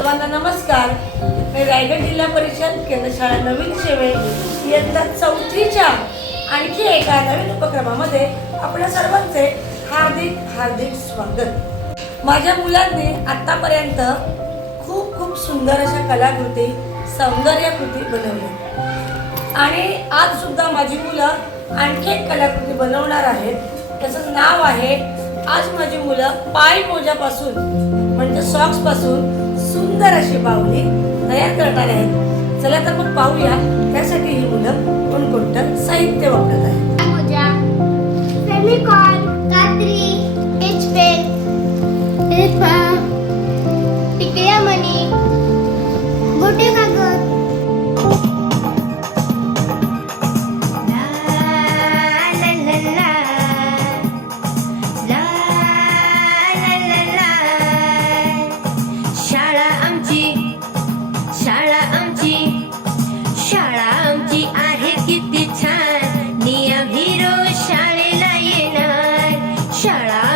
सर्वांना नमस्कार. मी रायगड जिल्हा परिषद केंद्र शाळा नवीन शेवे. इयत्ता चौथीच्या आणखी एका नवीन उपक्रमामध्ये आपल्या सर्वांचे हार्दिक हार्दिक स्वागत. माझ्या मुलांनी आत्तापर्यंत खूप खूप सुंदर अशा कलाकृती सौंदर्यकृती बनवल्या. आणि आज सुद्धा माझी मुलं आणखी एक कलाकृती बनवणार आहेत. त्याचं नाव आहे आज माझी मुलं पाय मोजापासून म्हणजे सॉक्सपासून सुंदर अशी बाहुली तयार करणार आहेत. चला तर मग पाहूया त्यासाठी ही मुलं कोणकोणतं साहित्य वापरत आहेत. 哪儿啊。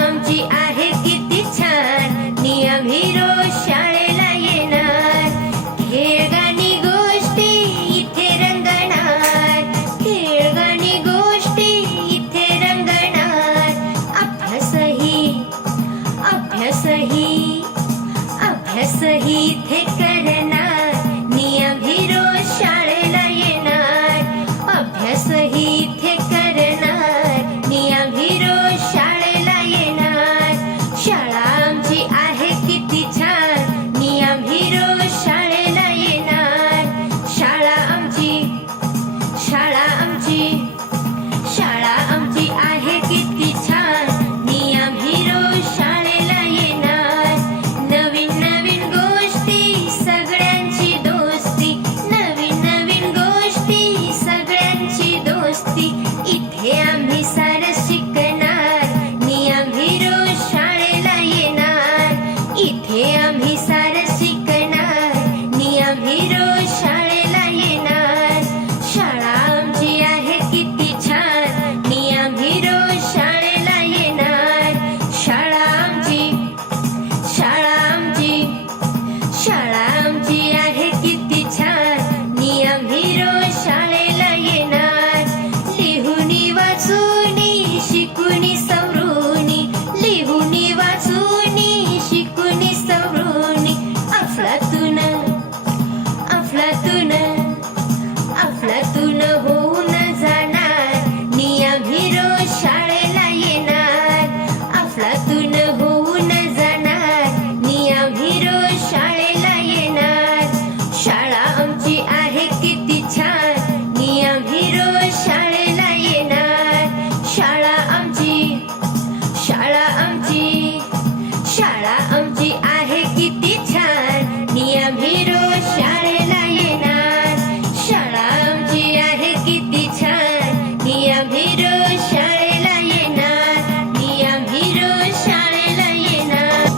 किती छान निया भिरो शाळेला येणार शाळा आमची आहे किती छान निया भिरो शाळेला येणार निया भिरो शाळेला येणार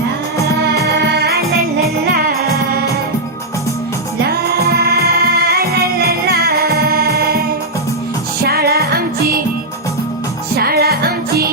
ला ला ला ला ला ला ला शाळा आमची शाळा आमची